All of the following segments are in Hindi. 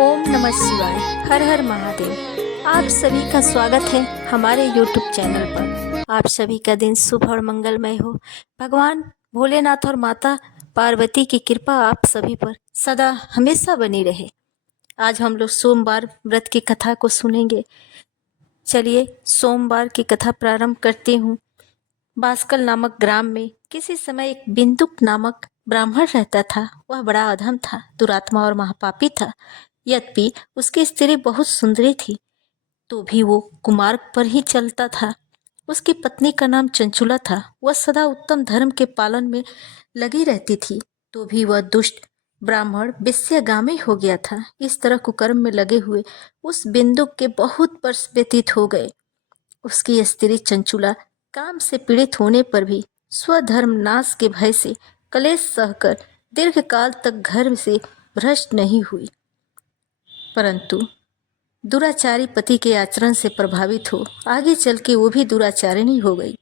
ओम नमः शिवाय। हर हर महादेव। आप सभी का स्वागत है हमारे YouTube चैनल पर। आप सभी का दिन शुभ और मंगलमय हो। भगवान भोलेनाथ और माता पार्वती की कृपा आप सभी पर सदा हमेशा बनी रहे। आज हम लोग सोमवार व्रत की कथा को सुनेंगे। चलिए सोमवार की कथा प्रारंभ करती हूँ। बांसकल नामक ग्राम में किसी समय एक बिंदुक नामक ब्राह्मण रहता था। वह बड़ा अधम था, दुरात्मा और महापापी था। यद्यपि उसकी स्त्री बहुत सुंदरी थी, तो भी वो कुमार्ग पर ही चलता था। उसकी पत्नी का नाम चंचुला था। वह सदा उत्तम धर्म के पालन में लगी रहती थी, तो भी वह दुष्ट ब्राह्मण वेश्यागामी हो गया था। इस तरह कुकर्म में लगे हुए उस बिंदुक के बहुत वर्ष व्यतीत हो गए। उसकी स्त्री चंचुला काम से पीड़ित होने पर भी स्वधर्म नाश के भय से कलेश सहकर दीर्घ काल तक घर से भ्रष्ट नहीं हुई, परंतु दुराचारी पति के आचरण से प्रभावित हो आगे चल के वो भी दुराचारिणी हो गई।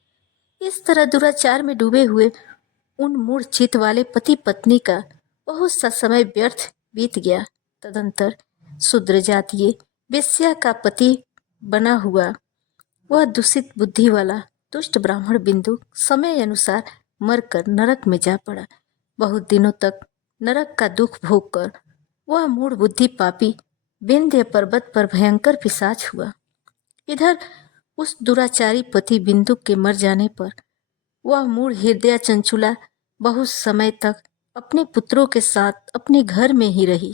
इस तरह दुराचार में डूबे हुए उन मूढ़ चित्त वाले पति पत्नी का बहुत सा समय व्यर्थ बीत गया। तदंतर शूद्र जातीय वेश्या का पति बना हुआ वह दूषित बुद्धि वाला दुष्ट ब्राह्मण बिंदु समय अनुसार मरकर नरक में जा पड़ा। बहुत दिनों तक नरक का दुख भोग कर वह मूढ़ बुद्धि पापी विंध्य पर्वत पर भयंकर पिशाच हुआ। इधर उस दुराचारी पति बिंदु के मर जाने पर वह मूढ़ हृदय चंचुला बहुत समय तक अपने पुत्रों के साथ अपने घर में ही रही।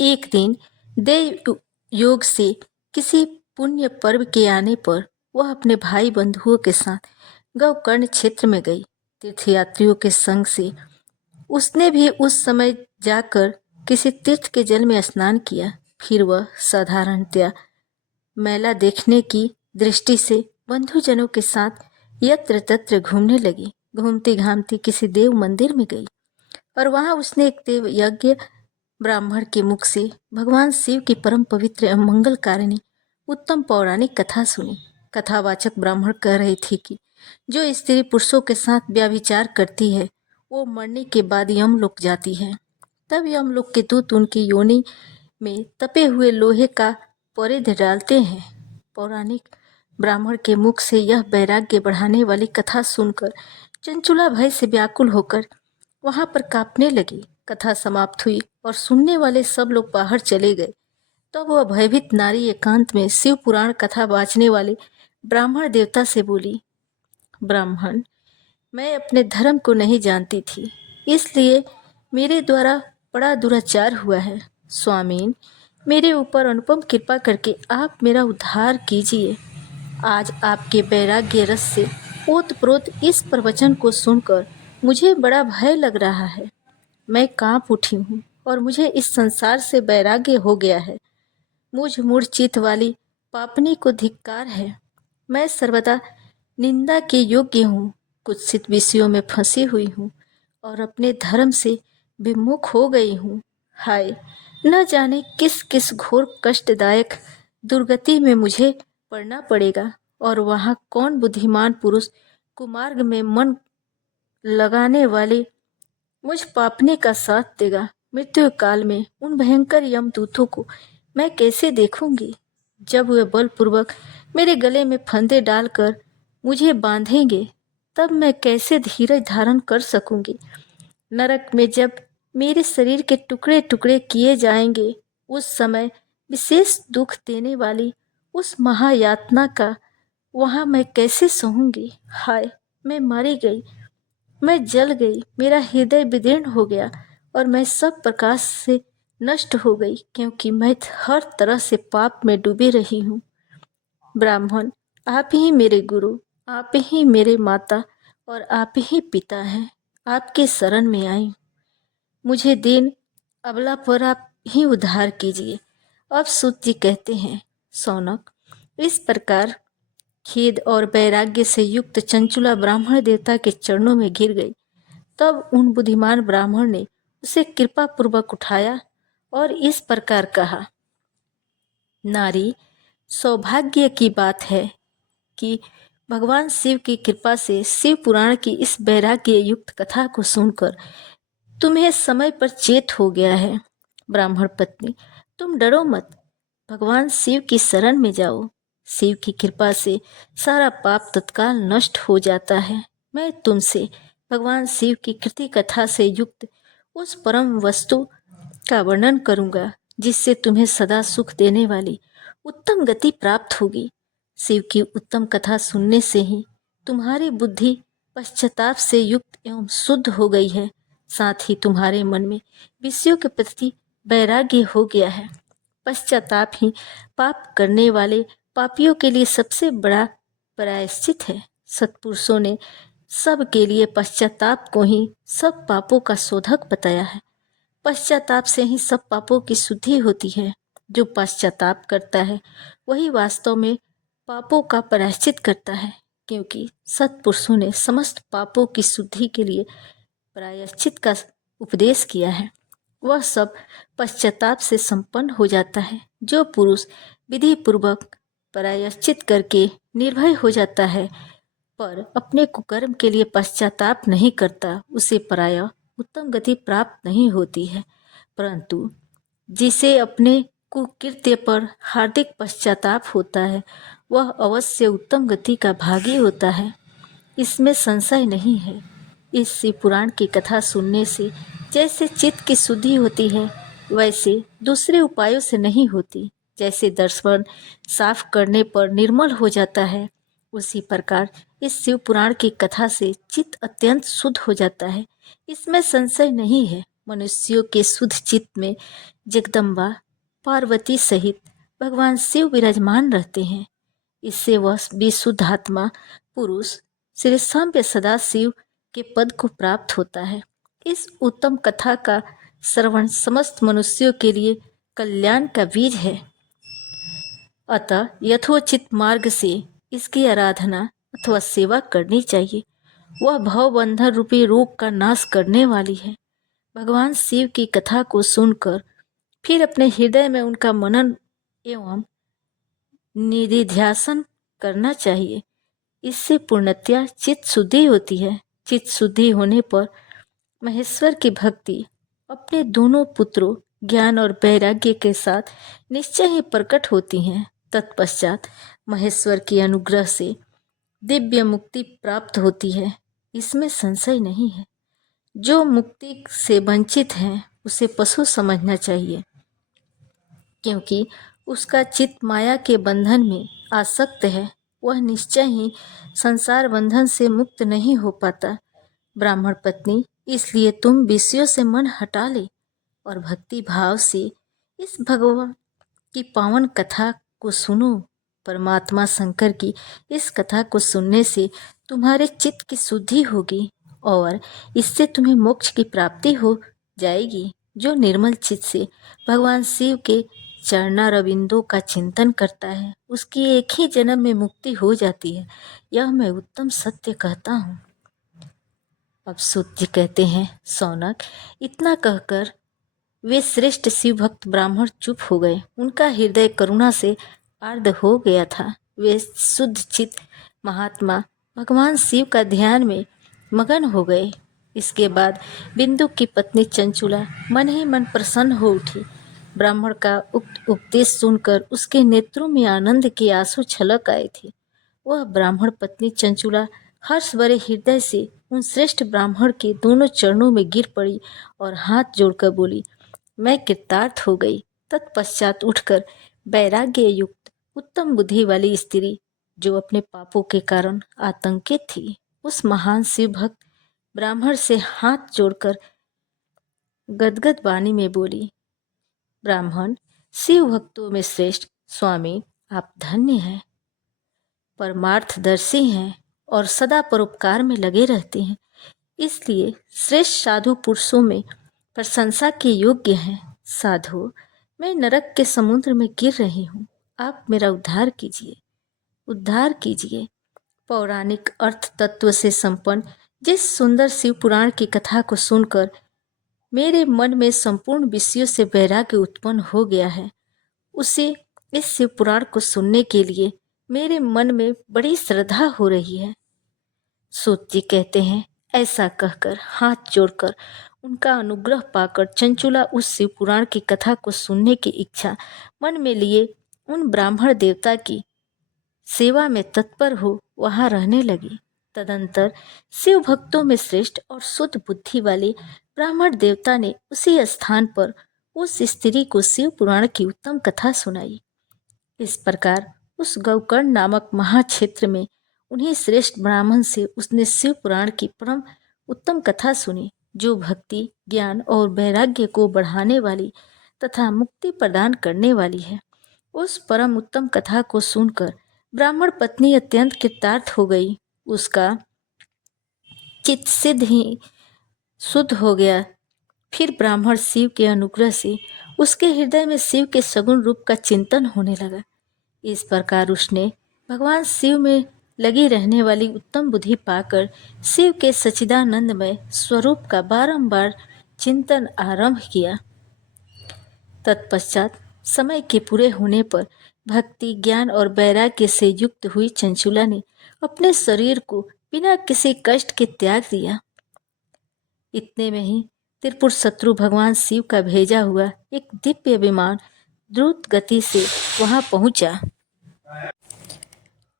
एक दिन देव योग से किसी पुण्य पर्व के आने पर वह अपने भाई बंधुओं के साथ गौकर्ण क्षेत्र में गई। तीर्थयात्रियों के संग से उसने भी उस समय जाकर किसी तीर्थ के जल में स्नान किया। फिर वह साधारणतया मेला देखने की दृष्टि से बंधुजनों के साथ यत्र तत्र घूमने लगी। घूमती घामती किसी देव मंदिर में गई और वहां उसने एक देव यज्ञ ब्राह्मण के मुख से भगवान शिव की परम पवित्र एवं मंगलकारिणी उत्तम पौराणिक कथा सुनी। कथावाचक ब्राह्मण कह रही थी कि जो स्त्री पुरुषों के साथ व्यभिचार करती है वो मरने के बाद यमलोक जाती है। तब यमलोक के दूत उनकी योनि में तपे हुए लोहे का परिध डालते हैं। पौराणिक ब्राह्मण के मुख से यह वैराग्य बढ़ाने वाली कथा सुनकर चंचुला भय से व्याकुल होकर वहां पर कांपने लगी। कथा समाप्त हुई और सुनने वाले सब लोग बाहर चले गए। तब वह भयभीत नारी एकांत में शिव पुराण कथा वाचने वाले ब्राह्मण देवता से बोली, ब्राह्मण, मैं अपने धर्म को नहीं जानती थी, इसलिए मेरे द्वारा बड़ा दुराचार हुआ है। स्वामीन, मेरे ऊपर अनुपम कृपा करके आप मेरा उद्धार कीजिए। आज आपके वैराग्य रस से ओतप्रोत इस प्रवचन को सुनकर मुझे बड़ा भय लग रहा है। मैं कांप उठी हूँ और मुझे इस संसार से वैराग्य हो गया है। मुझ मूर्छित वाली पापनी को धिक्कार है। मैं सर्वदा निंदा के योग्य हूँ, कुत्सित विषयों में फंसी हुई हूँ और अपने धर्म से विमुख हो गई हूँ। हाय, न जाने किस किस घोर कष्टदायक दुर्गति में मुझे पड़ना पड़ेगा और वहाँ कौन बुद्धिमान पुरुष कुमार्ग में मन लगाने वाले मुझ पापने का साथ देगा। मृत्यु काल में उन भयंकर यमदूतों को मैं कैसे देखूंगी? जब वे बलपूर्वक मेरे गले में फंदे डालकर मुझे बांधेंगे, तब मैं कैसे धीरज धारण कर सकूंगी? नरक में जब मेरे शरीर के टुकड़े टुकड़े किए जाएंगे, उस समय विशेष दुख देने वाली उस महायातना का वहां मैं कैसे सहूंगी? हाय, मैं मारी गई, मैं जल गई, मेरा हृदय विदीर्ण हो गया और मैं सब प्रकाश से नष्ट हो गई, क्योंकि मैं हर तरह से पाप में डूबी रही हूँ। ब्राह्मण, आप ही मेरे गुरु, आप ही मेरे माता और आप ही पिता हैं। आपके शरण में आई, मुझे दीन अबला पर आप ही उद्धार कीजिए। अब सूत जी कहते हैं, सौनक, इस प्रकार खेद और वैराग्य से युक्त चंचुला ब्राह्मण देवता के चरणों में गिर गई। तब उन बुद्धिमान ब्राह्मण ने उसे कृपा पूर्वक उठाया और इस प्रकार कहा, नारी, सौभाग्य की बात है कि भगवान शिव की कृपा से शिव पुराण की इस वैराग्य युक्त कथा को सुनकर तुम्हें समय पर चेत हो गया है। ब्राह्मण पत्नी, तुम डरो मत, भगवान शिव की शरण में जाओ। शिव की कृपा से सारा पाप तत्काल नष्ट हो जाता है। मैं तुमसे भगवान शिव की कृति कथा से युक्त उस परम वस्तु का वर्णन करूंगा जिससे तुम्हें सदा सुख देने वाली उत्तम गति प्राप्त होगी। शिव की उत्तम कथा सुनने से ही तुम्हारी बुद्धि पश्चाताप से युक्त एवं शुद्ध हो गई है। साथ ही तुम्हारे मन में विषयों के प्रति वैराग्य हो गया है। पश्चाताप ही पाप करने वाले पापियों के लिए सबसे बड़ा प्रायश्चित है। सत्पुरुषों ने सब के लिए पश्चाताप को ही सब पापों का शोधक बताया है। पश्चाताप से ही सब पापों की शुद्धि होती है। जो पश्चाताप करता है वही वास्तव में पापों का प्रायश्चित करता है, क्योंकि सत्पुरुषों ने समस्त पापों की शुद्धि के लिए प्रायश्चित का उपदेश किया है। वह सब पश्चाताप से संपन्न हो जाता है। जो पुरुष विधि पूर्वक प्रायश्चित करके निर्भय हो जाता है पर अपने कुकर्म के लिए पश्चाताप नहीं करता, उसे प्रायः उत्तम गति प्राप्त नहीं होती है। परंतु जिसे अपने कुकृत्य पर हार्दिक पश्चाताप होता है वह अवश्य उत्तम गति का भागी होता है, इसमें संशय नहीं है। इस शिव पुराण की कथा सुनने से जैसे चित्त की शुद्धि होती है वैसे दूसरे उपायों से नहीं होती। जैसे दर्शन साफ करने पर निर्मल हो जाता है, उसी प्रकार इस शिव पुराण की कथा से चित्त अत्यंत शुद्ध हो जाता है, इसमें संशय नहीं है। मनुष्यों के शुद्ध चित्त में जगदम्बा पार्वती सहित भगवान शिव विराजमान रहते हैं। इससे वह विशुद्ध आत्मा पुरुष श्री सांब सदाशिव के पद को प्राप्त होता है। इस उत्तम कथा का श्रवण समस्त मनुष्यों के लिए कल्याण का बीज है। अतः यथोचित मार्ग से इसकी आराधना अथवा सेवा करनी चाहिए। वह भवबंधन रूपी रोग का नाश करने वाली है। भगवान शिव की कथा को सुनकर फिर अपने हृदय में उनका मनन एवं निधिध्यासन करना चाहिए। इससे पूर्णतया चित्त शुद्धि होती है। चित्त शुद्धि होने पर महेश्वर की भक्ति अपने दोनों पुत्रों ज्ञान और वैराग्य के साथ निश्चय ही प्रकट होती हैं। तत्पश्चात महेश्वर के अनुग्रह से दिव्य मुक्ति प्राप्त होती है, इसमें संशय नहीं है। जो मुक्ति से वंचित है उसे पशु समझना चाहिए, क्योंकि उसका चित्त माया के बंधन में आसक्त है। वह निश्चय ही संसार बंधन से मुक्त नहीं हो पाता। ब्राह्मण पत्नी, इसलिए तुम विषयों से मन हटा ले और भक्ति भाव से इस भगवान की पावन कथा को सुनो। परमात्मा शंकर की इस कथा को सुनने से तुम्हारे चित्त की शुद्धि होगी और इससे तुम्हें मोक्ष की प्राप्ति हो जाएगी। जो निर्मल चित्त से भगवान शिव के चरणारविंदों का चिंतन करता है उसकी एक ही जन्म में मुक्ति हो जाती है। यह मैं उत्तम सत्य कहता हूँ। अब सूत जी कहते हैं, सौनक, इतना कहकर वे श्रेष्ठ शिव भक्त ब्राह्मण चुप हो गए। उनका हृदय करुणा से आर्द्र हो गया था। वे शुद्ध चित्त महात्मा भगवान शिव का ध्यान में मगन हो गए। इसके बाद बिंदु की पत्नी चंचुला मन ही मन प्रसन्न हो उठी। ब्राह्मण का उक्त उपदेश सुनकर उसके नेत्रों में आनंद के आंसू छलक आए थे। वह ब्राह्मण पत्नी चंचुला हर्ष भरे हृदय से उन श्रेष्ठ ब्राह्मण के दोनों चरणों में गिर पड़ी और हाथ जोड़कर बोली, मैं कृतार्थ हो गई। तत्पश्चात उठकर वैराग्य युक्त उत्तम बुद्धि वाली स्त्री जो अपने पापों के कारण आतंकित थी, उस महान शिव भक्त ब्राह्मण से हाथ जोड़कर गदगद वाणी में बोली, ब्राह्मण, शिव भक्तों में श्रेष्ठ स्वामी, आप धन्य हैं, परमार्थदर्शी हैं और सदा परोपकार में लगे रहते हैं, इसलिए श्रेष्ठ साधु पुरुषों में प्रशंसा के योग्य हैं। साधु, मैं नरक के समुद्र में गिर रही हूँ, आप मेरा उद्धार कीजिए, उद्धार कीजिए। पौराणिक अर्थ तत्व से संपन्न जिस सुंदर शिव पुराण की कथा को सुनकर मेरे मन में संपूर्ण विषयों से वैराग्य उत्पन्न हो गया है, उसे इस शिव पुराण को सुनने के लिए मेरे मन में बड़ी श्रद्धा हो रही है। सूत जी कहते हैं, ऐसा कहकर हाथ जोड़कर उनका अनुग्रह पाकर चंचुला उस शिव पुराण की कथा को सुनने की इच्छा मन में लिए उन ब्राह्मण देवता की सेवा में तत्पर हो वहां रहने लगी। तदंतर शिव भक्तों में श्रेष्ठ और शुद्ध बुद्धि वाले ब्राह्मण देवता ने उसी स्थान पर उस स्त्री को शिव पुराण की उत्तम कथा सुनाई। इस प्रकार उस गौकर्ण नामक महाक्षेत्र में उन्हीं श्रेष्ठ ब्राह्मण से उसने शिव पुराण की परम उत्तम कथा सुनी, जो भक्ति, ज्ञान और वैराग्य को बढ़ाने वाली तथा मुक्ति प्रदान करने वाली है। उस परम उत्तम कथा को सुनकर ब्राह्मण पत्नी अत्यंत कृतार्थ हो गई। उसका चित्त सिद्ध ही शुद्ध हो गया। फिर ब्राह्मण शिव के अनुग्रह से उसके हृदय में शिव के सगुण रूप का चिंतन होने लगा। इस प्रकार उसने भगवान शिव में लगी रहने वाली उत्तम बुद्धि पाकर शिव के सच्चिदानंदमय स्वरूप का बारंबार चिंतन आरंभ किया। तत्पश्चात समय के पूरे होने पर भक्ति, ज्ञान और वैराग्य से युक्त हुई चंचुला ने अपने शरीर को बिना किसी कष्ट के त्याग दिया। इतने में ही त्रिपुर शत्रु भगवान शिव का भेजा हुआ एक दिव्य विमान द्रुत गति से वहां पहुंचा।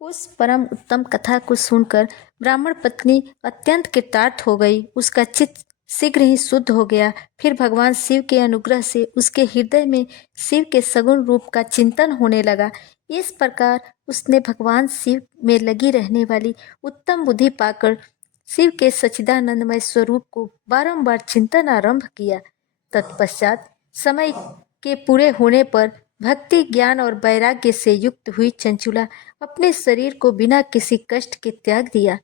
उस परम उत्तम कथा को सुनकर ब्राह्मण पत्नी अत्यंत कृतार्थ हो गई। उसका चित्त शीघ्र ही शुद्ध हो गया। फिर भगवान शिव के अनुग्रह से उसके हृदय में शिव के सगुण रूप का चिंतन होने लगा। इस प्रकार उसने भगवान शिव में लगी रहने वाली उत्तम बुद्धि पाकर शिव के सच्चिदानंदमय स्वरूप को बारंबार चिंतन आरंभ किया। तत्पश्चात समय के पूरे होने पर भक्ति, ज्ञान और वैराग्य से युक्त हुई चंचुला अपने शरीर को बिना किसी कष्ट के त्याग दिया।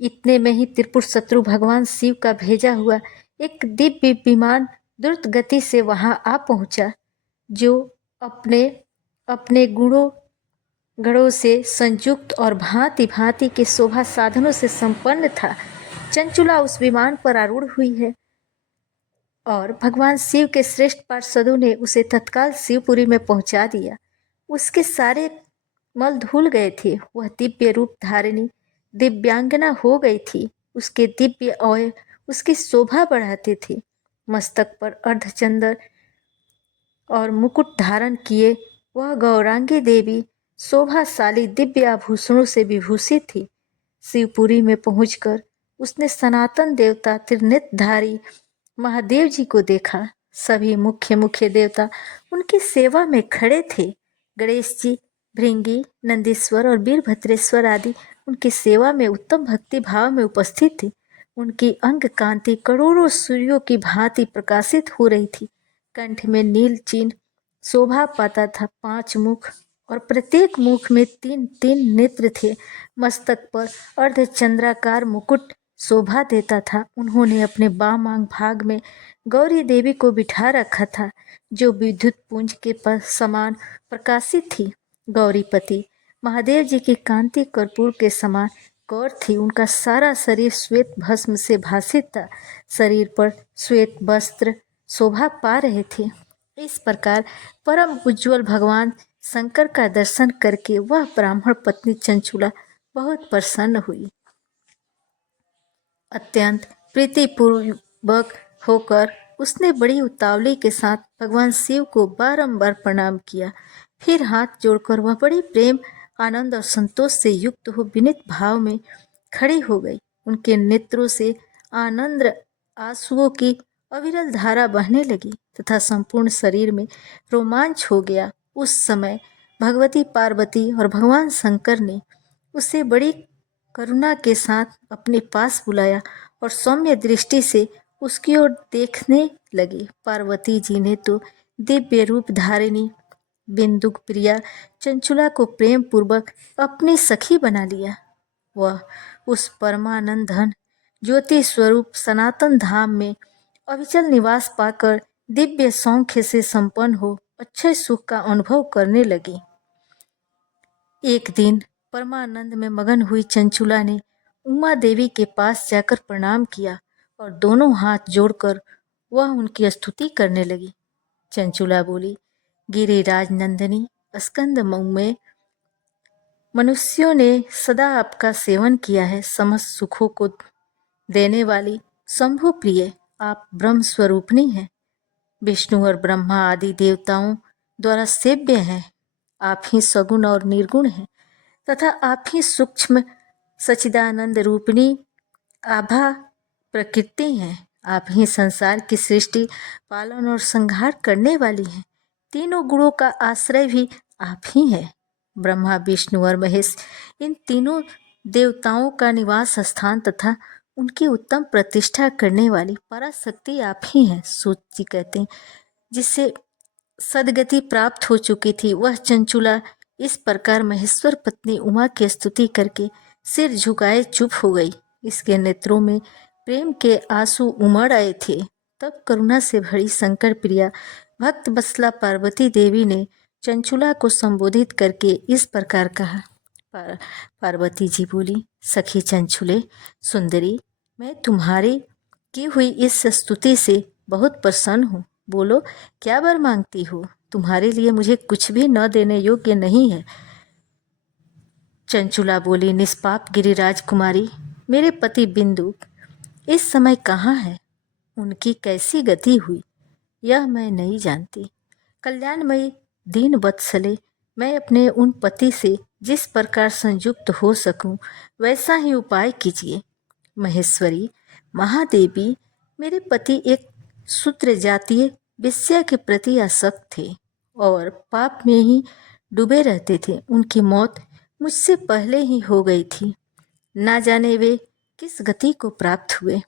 इतने में ही त्रिपुर शत्रु भगवान शिव का भेजा हुआ एक दिव्य विमान द्रुत गति से वहां आ पहुंचा, जो अपने अपने गणों से संयुक्त और भांति भांति के शोभा साधनों से संपन्न था। चंचुला उस विमान पर आरूढ़ हुई है और भगवान शिव के श्रेष्ठ पार्षदों ने उसे तत्काल शिवपुरी में पहुंचा दिया। उसके सारे मल धुल गए थे। वह दिव्य रूप धारिणी दिव्यांगना हो गई थी। उसके दिव्य अवयव उसकी शोभा बढ़ाते थे। मस्तक पर अर्धचंद्र और मुकुट धारण किए वह गौरांगी देवी शोभाशाली दिव्य आभूषणों से विभूषित थी। शिवपुरी में पहुंचकर उसने सनातन देवता त्रिनेत्रधारी महादेव जी को देखा। सभी मुख्य देवता उनकी सेवा में खड़े थे। गणेश जी, भृंगी, नंदीश्वर और वीरभद्रेश्वर आदि उनकी सेवा में उत्तम भक्ति भाव में उपस्थित थे। उनकी अंग कांति करोड़ों सूर्यों की भांति प्रकाशित हो रही थी। कंठ में नील चिन्ह शोभा पाता था। 5 मुख और प्रत्येक मुख में 3 नेत्र थे। मस्तक पर अर्धचंद्राकार मुकुट शोभा देता था। उन्होंने अपने बामांग भाग में गौरी देवी को बिठा रखा था, जो विद्युत पुंज के समान प्रकाशित थी। गौरीपति महादेव जी की कांति कर्पूर के समान गौर थी। उनका सारा शरीर श्वेत भस्म से भासित था। शरीर पर श्वेत वस्त्र शोभा पा रहे थे। इस प्रकार परम उज्ज्वल भगवान शंकर का दर्शन करके वह ब्राह्मण पत्नी चंचुला बहुत प्रसन्न हुई। अत्यंत प्रीतिपूर्वक होकर उसने बड़ी उतावली के साथ भगवान शिव को बारंबार प्रणाम किया। फिर हाथ जोड़कर वह बड़ी प्रेम, आनंद और संतोष से युक्त हो विनीत भाव में खड़ी हो गई। उनके नेत्रों से आनंद आंसुओं की अविरल धारा बहने लगी तथा संपूर्ण शरीर में रोमांच हो गया। उस समय भगवती पार्वती और भगवान शंकर ने उसे बड़ी करुणा के साथ अपने पास बुलाया और सौम्य दृष्टि से उसकी ओर देखने लगे। पार्वती जी ने तो दिव्य रूप धारिणी बिंदुक प्रिया चंचुला को प्रेम पूर्वक अपनी सखी बना लिया। वह उस परमानंद धन ज्योति स्वरूप सनातन धाम में अविचल निवास पाकर दिव्य सौख्य से संपन्न हो अच्छे सुख का अनुभव करने लगी। एक दिन परमानंद में मगन हुई चंचुला ने उमा देवी के पास जाकर प्रणाम किया और दोनों हाथ जोड़कर वह उनकी स्तुति करने लगी। चंचुला बोली, गिरिराज नंदिनी स्कंद में मनुष्यों ने सदा आपका सेवन किया है। समस्त सुखों को देने वाली शंभु प्रिय आप ब्रह्म स्वरूपिणी हैं, विष्णु और ब्रह्मा आदि देवताओं द्वारा सेव्य हैं। आप ही सगुण और निर्गुण हैं तथा आप ही सूक्ष्म सच्चिदानंद रूपिणी आभा प्रकृति हैं। आप ही संसार की सृष्टि, पालन और संहार करने वाली हैं। तीनों गुणों का आश्रय भी आप ही हैं। ब्रह्मा, विष्णु और महेश, इन तीनों देवताओं का निवास स्थान तथा उनकी उत्तम प्रतिष्ठा करने वाली पराशक्ति आप ही हैं। सूत जी कहते हैं, जिससे सदगति प्राप्त हो चुकी थी, वह चंचुला इस प्रकार महेश्वर पत्नी उमा की स्तुति करके सिर झुकाए चुप हो गई। इसके नेत्रों में प्रेम के आंसू उमड़ आए थे। तब करुणा से भरी शंकर प्रिया भक्त बसला पार्वती देवी ने चंचुला को संबोधित करके इस प्रकार कहा। पार्वती जी बोली, सखी चंचुले सुंदरी, मैं तुम्हारी की हुई इस स्तुति से बहुत प्रसन्न हूँ। बोलो, क्या वर मांगती हो? तुम्हारे लिए मुझे कुछ भी न देने योग्य नहीं है। चंचुला बोली, निष्पाप गिरिराज कुमारी, मेरे पति बिंदु इस समय कहाँ है? उनकी कैसी गति हुई यह मैं नहीं जानती। कल्याणमयी दीन वत्सले, मैं अपने उन पति से जिस प्रकार संयुक्त हो सकूं वैसा ही उपाय कीजिए। महेश्वरी, महादेवी, मेरे पति एक शूद्र जातीय वेश्या के प्रति आसक्त थे और पाप में ही डूबे रहते थे। उनकी मौत मुझसे पहले ही हो गई थी। ना जाने वे किस गति को प्राप्त हुए।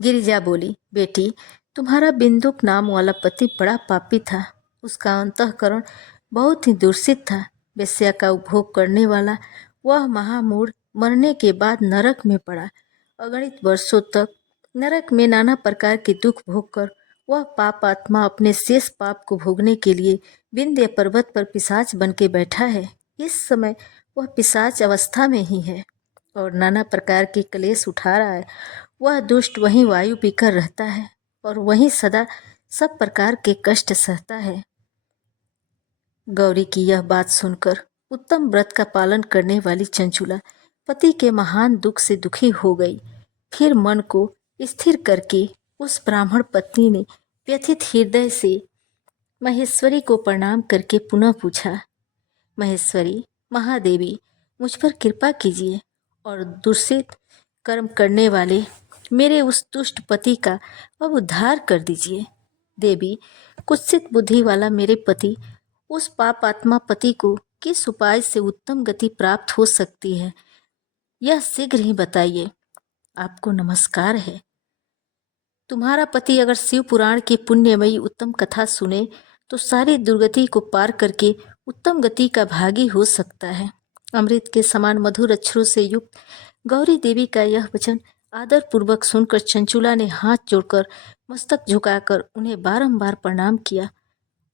गिरिजा बोली, बेटी, तुम्हारा बिंदुक नाम वाला पति बड़ा पापी था। उसका अंतःकरण बहुत ही दूषित था। वेश्या का उपभोग करने वाला वह महामूढ़ मरने के बाद नरक में पड़ा। अगणित वर्षों तक नरक में नाना प्रकार के दुख भोग कर वह पाप आत्मा अपने शेष पाप को भोगने के लिए विंध्य पर्वत पर पिशाच बन के बैठा है। इस समय वह पिशाच अवस्था में ही है और नाना प्रकार के क्लेश उठा रहा है। वह दुष्ट वहीं वायु पीकर रहता है और वहीं सदा सब प्रकार के कष्ट सहता है। गौरी की यह बात सुनकर उत्तम व्रत का पालन करने वाली चंचुला पति के महान दुख से दुखी हो गई। फिर मन को स्थिर करके उस ब्राह्मण पत्नी ने व्यथित हृदय से महेश्वरी को प्रणाम करके पुनः पूछा, महेश्वरी, महादेवी, मुझ पर कृपा कीजिए और दूषित कर्म करने वाले मेरे उस दुष्ट पति का अब उद्धार कर दीजिए। देवी, कुत्सित बुद्धि वाला मेरे पति, उस पाप आत्मा पति को किस उपाय से उत्तम गति प्राप्त हो सकती है, यह शीघ्र ही बताइए। आपको नमस्कार है। तुम्हारा पति अगर शिव पुराण की पुण्यमयी उत्तम कथा सुने तो सारी दुर्गति को पार करके उत्तम गति का भागी हो सकता है। अमृत के समान मधुर अक्षरों से युक्त गौरी देवी का यह वचन आदर पूर्वक सुनकर चंचुला ने हाथ जोड़कर मस्तक झुकाकर उन्हें बारंबार प्रणाम किया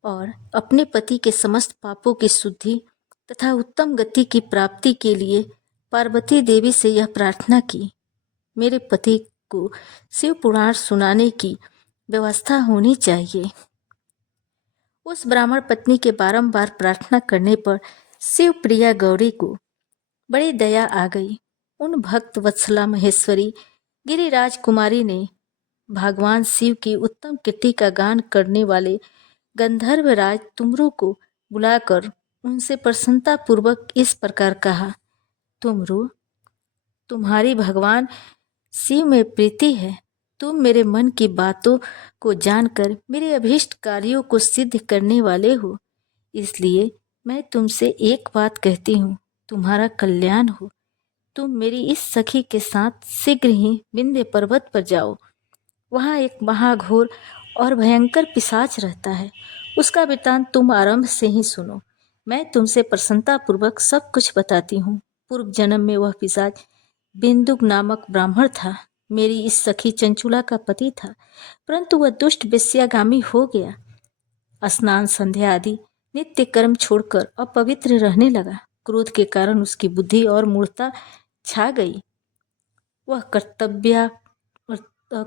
और अपने पति के समस्त पापों की शुद्धि तथा उत्तम गति की प्राप्ति के लिए पार्वती देवी से यह प्रार्थना की, मेरे पति को शिव पुराण सुनाने की व्यवस्था होनी चाहिए। उस ब्राह्मण पत्नी के बारंबार प्रार्थना करने पर शिव प्रिया गौरी को बड़ी दया आ गई। उन भक्त वत्सला महेश्वरी गिरिराज कुमारी ने भगवान शिव की उत्तम कीर्ति का गान करने वाले गंधर्व राज तुमरू को बुलाकर उनसे प्रसन्नता पूर्वक इस प्रकार कहा, तुमरू, तुम्हारी भगवान शिव में प्रीति है। तुम मेरे मन की बातों को जानकर मेरे अभीष्ट कार्यों को सिद्ध करने वाले हो। इसलिए मैं तुमसे एक बात कहती हूँ, तुम्हारा कल्याण हो। तुम मेरी इस सखी के साथ शीघ्र ही विंध्य पर्वत पर जाओ। वहाँ एक महाघोर और भयंकर पिशाच रहता है। उसका वृत्तांत तुम आरंभ से ही सुनो। मैं तुमसे प्रसन्नता पूर्वक सब कुछ बताती हूँ। पूर्व जन्म में वह पिशाच बिंदुक नामक ब्राह्मण था। मेरी इस सखी चंचुला का पति था, परंतु वह दुष्ट वेश्यागामी हो गया। स्नान, संध्या आदि नित्य कर्म छोड़कर अपवित्र रहने लगा। क्रोध के कारण उसकी बुद्धि और मूर्खता छा गई। वह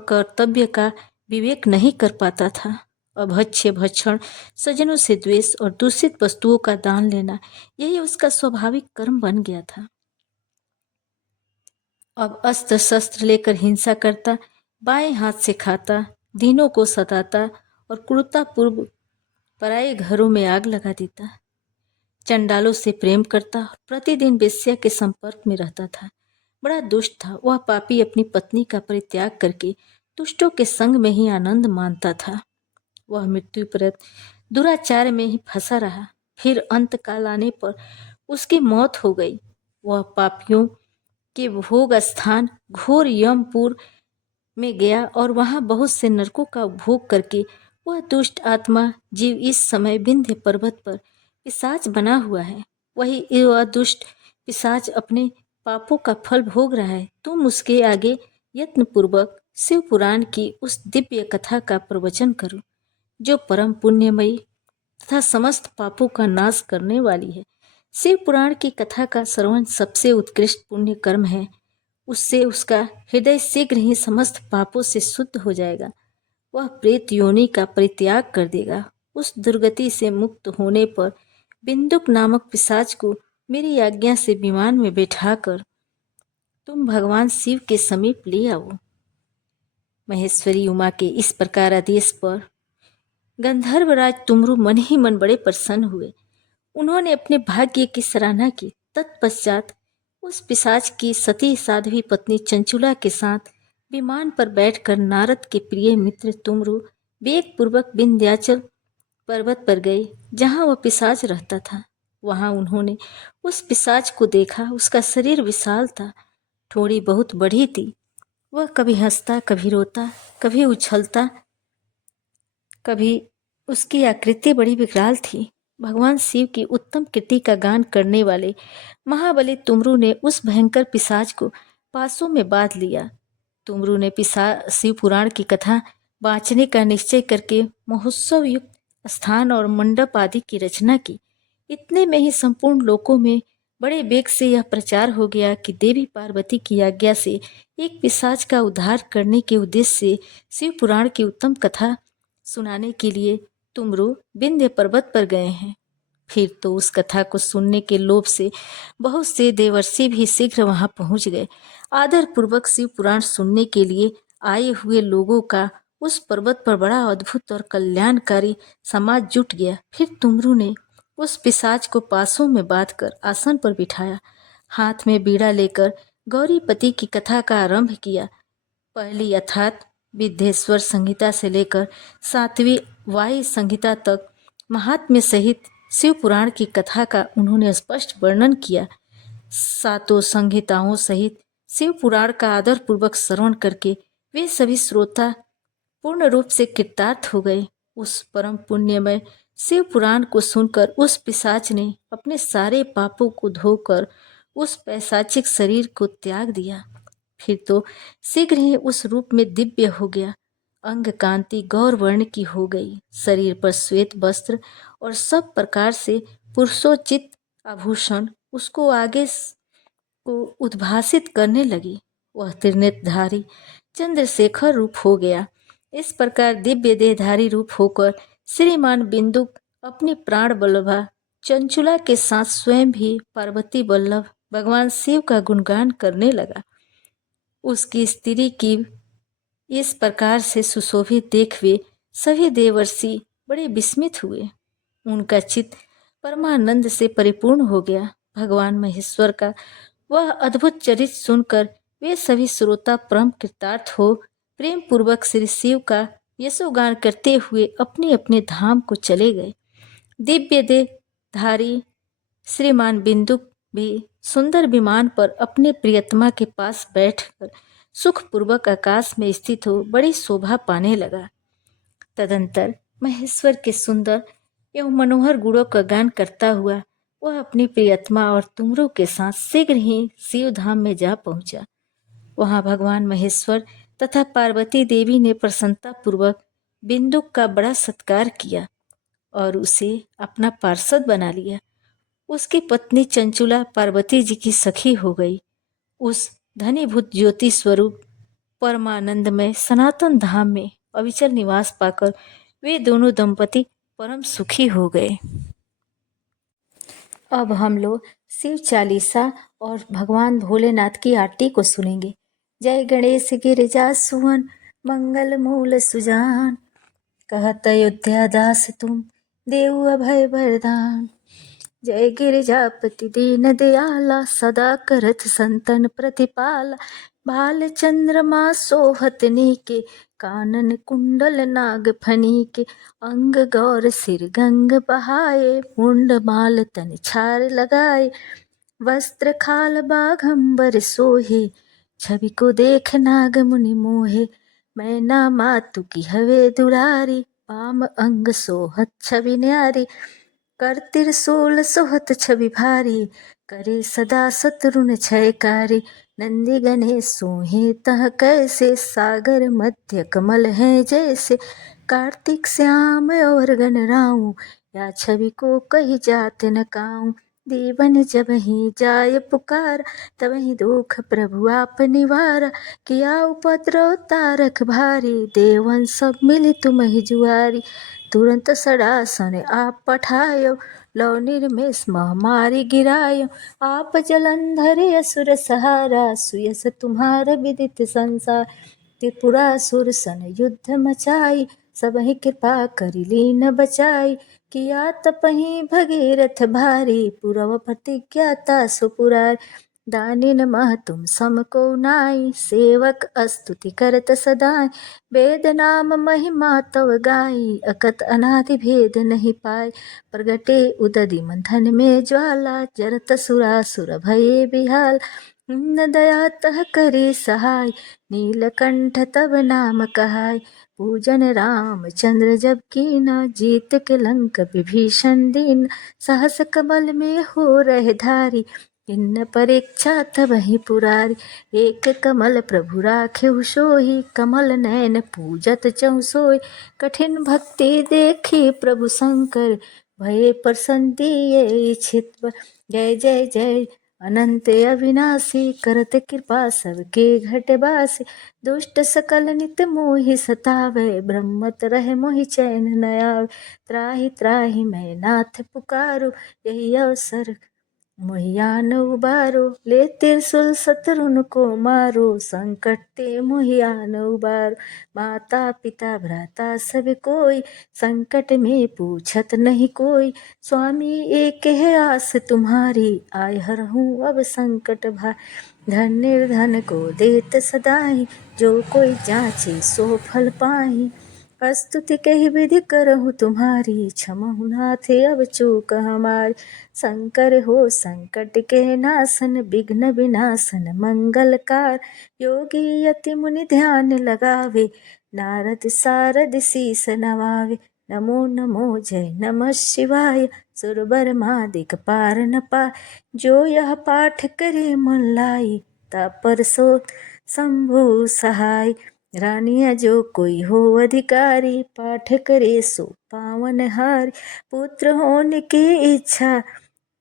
कर्तव्य का विवेक नहीं कर पाता था। अभक्ष्य भक्षण, सज्जनों से द्वेष और दूषित वस्तुओं का दान लेना, यही उसका स्वाभाविक कर्म बन गया था। अब अस्त्र शस्त्र लेकर हिंसा करता बाएं हाथ से खाता, दीनों को सताता और क्रूरतापूर्व पराये घरों में आग लगा देता। चंडालों से प्रेम करता, प्रतिदिन वेश्या के संपर्क में रहता था। बड़ा दुष्ट था वह पापी। अपनी पत्नी का परित्याग करके दुष्टों के संग में ही आनंद मानता था। वह मृत्यु पर्यंत दुराचार में ही फंसा रहा। फिर अंत काल आने पर उसकी मौत हो गई। वह पापियों के भोग स्थान घोर यमपुर में गया और वहां बहुत से नरकों का भोग करके वह दुष्ट आत्मा जीव इस समय विंध्य पर्वत पर पिशाच बना हुआ है। वही वह दुष्ट पिशाच अपने पापों का फल भोग रहा है। तुम उसके आगे यत्नपूर्वक शिव पुराण की उस दिव्य कथा का प्रवचन करो जो परम पुण्यमयी तथा समस्त पापों का नाश करने वाली है। शिव पुराण की कथा का श्रवण सबसे उत्कृष्ट पुण्य कर्म है। उससे उसका हृदय शीघ्र ही समस्त पापों से शुद्ध हो जाएगा। वह प्रेत योनि का परित्याग कर देगा। उस दुर्गति से मुक्त होने पर बिंदुक नामक पिशाच को मेरी आज्ञा से विमान में बैठाकर तुम भगवान शिव के समीप ले आओ। महेश्वरी उमा के इस प्रकार आदेश पर गंधर्वराज तुमरु मन ही मन बड़े प्रसन्न हुए। उन्होंने अपने भाग्य की सराहना की। तत्पश्चात उस पिशाच की सती साध्वी पत्नी चंचुला के साथ विमान पर बैठकर नारद के प्रिय मित्र तुमरु वेग पूर्वक विंध्याचल पर्वत पर गए जहां वह पिशाच रहता था। वहां उन्होंने उस पिशाच को देखा। उसका शरीर विशाल था, ठोड़ी बहुत बड़ी थी। वह कभी हंसता, कभी रोता, कभी उछलता, कभी उसकी आकृति बड़ी विकराल थी। भगवान शिव की उत्तम कीर्ति का गान करने वाले महाबली तुमरु ने उस भयंकर पिशाच को पासों में बांध लिया। तुमरु ने शिव पुराण की कथा बाँचने का निश्चय करके महोत्सव युक्त स्थान और मंडप आदि की रचना की। इतने में ही संपूर्ण लोकों में बड़े वेग से यह प्रचार हो गया कि देवी पार्वती की आज्ञा से एक पिशाच का उद्धार करने के उद्देश्य से शिव पुराण की उत्तम कथा सुनाने के लिए तुमरु विंध्य पर्वत पर गए हैं। फिर तो उस कथा को सुनने के लोभ से बहुत से देवर्षि भी शीघ्र वहां पहुंच गए। आदर पूर्वक शिव पुराण सुनने के लिए आए हुए लोगों का उस पर्वत पर बड़ा अद्भुत और कल्याणकारी समाज जुट गया। फिर तुमरु ने उस पिशाच को पासों में बांधकर आसन पर बिठाया। हाथ में बीड़ा लेकर गौरीपति की कथा का आरंभ किया। पहली अर्थात विद्येश्वर संहिता से लेकर 7वीं वायु संहिता तक महात्म्य सहित शिव पुराण की कथा का उन्होंने स्पष्ट वर्णन किया। 7 संहिताओं सहित शिव पुराण का आदर पूर्वक श्रवण करके वे सभी श्रोता पूर्ण रूप से कृतार्थ हो गए। उस परम पुण्यमय शिव पुराण को सुनकर उस पिशाच ने अपने सारे पापों को धोकर उस पैशाचिक शरीर को त्याग दिया। फिर तो शीघ्र ही उस रूप में दिव्य हो गया। अंग कांति गौर वर्ण की हो गई। शरीर पर श्वेत वस्त्र और सब प्रकार से पुरुषोचित आभूषण उसको आगे को उद्भासित करने लगी। वह त्रिनेत्रधारी चंद्रशेखर रूप हो गया। इस प्रकार दिव्य देहधारी रूप होकर श्रीमान बिंदुक अपनी प्राण वल्लभा चंचुला के साथ स्वयं भी पार्वती वल्लभ भगवान शिव का गुणगान करने लगा। उसकी स्त्री की इस प्रकार से सुशोभित देख वे सभी देवर्षि बड़े विस्मित हुए। उनका चित्त परमानंद से परिपूर्ण हो गया। भगवान महेश्वर का वह अद्भुत चरित्र सुनकर वे सभी श्रोता परम कृतार्थ हो प्रेम पूर्वक श्री शिव का यशोगान करते हुए अपने अपने धाम को चले गए। दिव्य देहधारी श्रीमान बिंदुक भी सुंदर विमान पर अपने प्रियतमा के पास बैठकर सुखपूर्वक आकाश में स्थित हो बड़ी शोभा पाने लगा। तदंतर महेश्वर के सुंदर एवं मनोहर गुणों का गान करता हुआ वह अपनी प्रियतमा और तुमरु के साथ शीघ्र ही शिव धाम में जा पहुंचा। वहां भगवान महेश्वर तथा पार्वती देवी ने प्रसन्नता पूर्वक बिंदुक का बड़ा सत्कार किया और उसे अपना पार्षद बना लिया। उसकी पत्नी चंचुला पार्वती जी की सखी हो गई। उस धनीभूत ज्योति स्वरूप परमानंदमय सनातन धाम में अविचल निवास पाकर वे दोनों दंपति परम सुखी हो गए। अब हम लोग शिव चालीसा और भगवान भोलेनाथ की आरती को सुनेंगे। जय गणेश गिरिजा सुवन मंगल मूल सुजान, कहत अयोध्या दास तुम, देऊ अभय वरदान। जय गिरिजापति दीन दयाला, सदा करत संतन प्रतिपाला। भाल चंद्रमा सोहत नीके, कानन कुंडल नाग फनीके। अंग गौर सिर गंग बहाए, मुंड माल तन छार लगाए। वस्त्र खाल बाघंबर सोहे, छवि को देख नाग मुनि मोहे। मैना मातु की हवे दुलारी, पाम अंग सोहत छवि न्यारी। कर त्रिशूल सोहत छवि भारी, करे सदा शत्रुन क्षयकारी। नंदी गणेश सोहे तह कैसे, सागर मध्य कमल है जैसे। कार्तिक श्याम और गण राऊं, या छवि को कही जात न काऊं। दीवन जब ही जाय पुकार, तब ही दुख प्रभु आप निवारा। किया उपद्रव तारक भारी, देवन सब मिली तुम ही जुआरी। तुरंत सड़ासन आप पठायो, लौ निर्मेष मह मारी गिरायो। आप जलंधर असुर सहारा, सुयस तुम्हार विदित संसार। त्रिपुरासुर सन युद्ध मचाई, सबहि कृपा करि लीन बचाई। किया तपहि भगीरथ भारी, पुरव प्रतिज्ञाता सुपुरारी। दानिन मह तुम सम को नाई, सेवक स्तुति करत सदाई। वेद नाम महिमा तव गाई, अकत अनादि भेद नहीं पाए। प्रगटे उदधि मंथन में ज्वाला, जरत सुरासुर भये बिहाल। न दया तह करी सहाय, नीलकंठ तब नाम कहाय। पूजन राम चंद्र जब कीना, जीत के लंक विभीषण दीन। सहस कमल में हो रहे धारी, किन्न परीक्षा तब ही पुरारी। एक कमल प्रभु राखेहु सोई, कमल नयन पूजत चहु सोई। कठिन भक्ति देखी प्रभु शंकर, भये प्रसन्न दिए इछित वर। जय जय जय अनंत अविनाशी, करत कृपा सबके घट बासी। दुष्ट सकल नित मोहि सतावै, ब्रह्मत रहे मोहि चैन न आवे। त्राहि त्राहि मैं नाथ पुकारो, यही अवसर मोहियान उबारो। ले त्रिशूल शत्रुन को मारो, संकट ते मोहियान उबारो। माता पिता भ्राता सब कोई, संकट में पूछत नहीं कोई। स्वामी एक है आस तुम्हारी, आय हरहूँ अब संकट भारी। धन निर्धन को देत सदाई, जो कोई जाचे सो फल पाई। स्तुति कही विधि करहु तुम्हारी, क्षमहु नाथ अब चूक हमारी। शंकर हो संकट के नाशन, विघ्न विनाशन मंगलकार। योगी यति मुनि ध्यान लगावे, नारद सारद शीस नवावे। नमो नमो जय नमः शिवाय, सुरबर मादिक पार न पाए। जो यह पाठ करे मन लाई, तापर सो शंभु सहाय। रानिया जो कोई हो अधिकारी, पाठ करे सो पावन हारी। पुत्र होने की इच्छा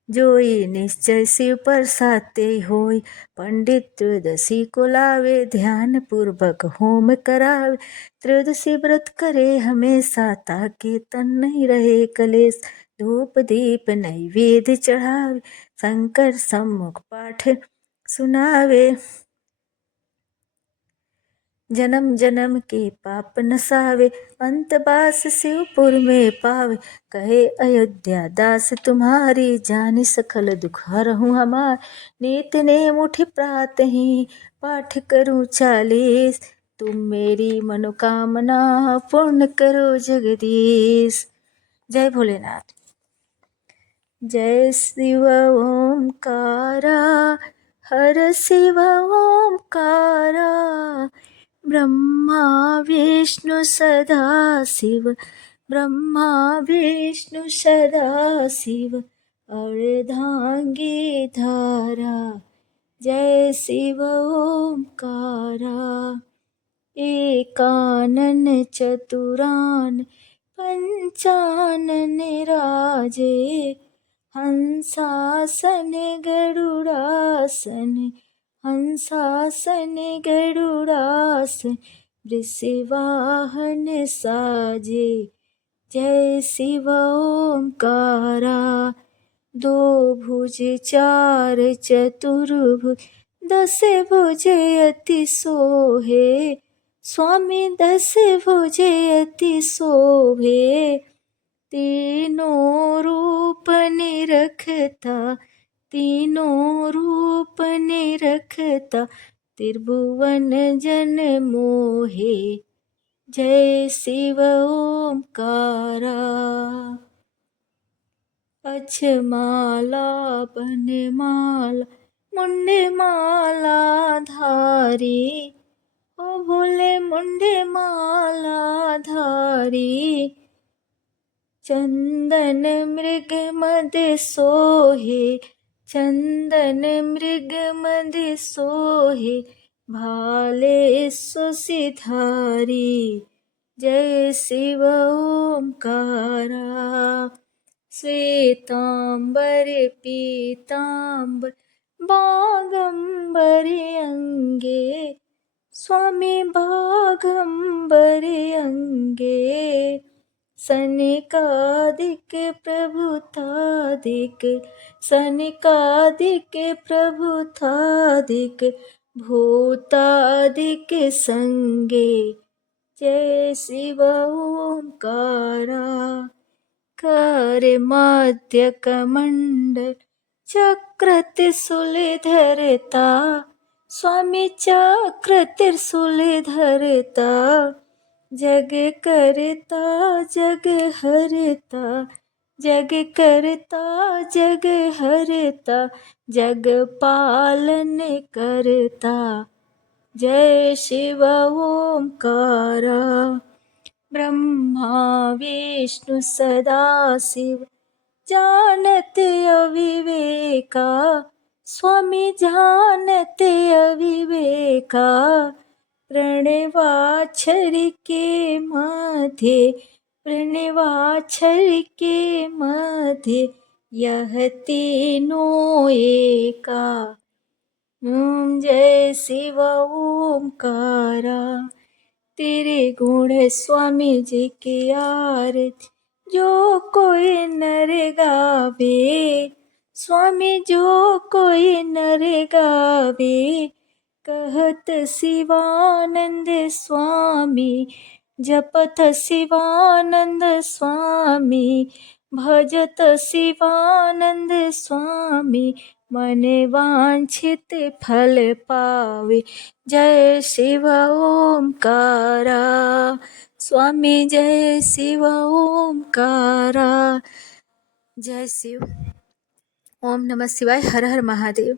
जोई, निश्चय शिव प्रसाद ते होई। पंडित त्रयोदशी को लावे, ध्यान पूर्वक होम करावे। त्रयोदशी व्रत करे हमेशा, ताकि तन नहीं रहे कलेश। धूप दीप नैवेद्य चढ़ावे, शंकर सम्मुख पाठ सुनावे। जन्म जन्म के पाप नसावे, अंत बास शिवपुर में पावे। कहे अयोध्या दास तुम्हारी, जानि सकल दुख हरहूँ हमार। नित नेम उठि प्रात ही, पाठ करूँ 40। तुम मेरी मनोकामना पूर्ण करो जगदीश। जय भोलेनाथ। जय शिव ओंकारा, हर शिव ओंकारा। ब्रह्मा विष्णु सदा शिव, ब्रह्मा विष्णु सदा शिव। अर्धांगी धारा, जय शिव ओंकारा। एकानन चतुरान पंचानन राजे। हंसासन गरुड़ासन, हंसासन गरुड़ासन। वृषवाहन साजे, जय शिव ओंकारा। दो भुज चार चतुर्भुज, दस भुज अति सोहे। स्वामी दस भुजे अति शोभे, तीनों रूप निरखता, तीनों रूप निरखता, त्रिभुवन जन मोहे, जय शिव ओंकारा। अक्षमाला बनमाला मुंडमाला धारी, ओ भोले मुंडमाला धारी, चंदन मृग मद सोहे, चंदन मृग मद सोहे, भाले सुसिधारी, जय शिव ओंकारा। श्वेतांबर पीतांबर बागंबर अंगे, स्वामी बागंबर अंगे, सनकादिक प्रभुतादिक, सनकादिक प्रभुतादिक, भूतादिक संगे, जय शिव ओंकारा। कर मध्य कमंडल चक्र त्रिशूल धरता, स्वामी चक्र त्रिशूल धरता, जग करता जग हरता, जग करता जग हरता, जग पालन करता, जय शिव ओंकारा। ब्रह्मा विष्णु सदाशिव जानत अविवेका, स्वामी जानत अविवेका, प्रणवाक्षर के मध्य, प्रणवाक्षर के मध्य, यह तीनों एका, जय शिव ओंकारा। तेरे गुण स्वामी जी की आरती जो कोई नर गावे, स्वामी जो कोई नर गावे, कहत शिवानंद स्वामी, जपत शिवानंद स्वामी, भजत शिवानंद स्वामी, मन वांछित फल पावे, जय शिव ओंकारा। स्वामी जय शिव ओंकारा। जय शिव। ओम नमः शिवाय। हर हर महादेव।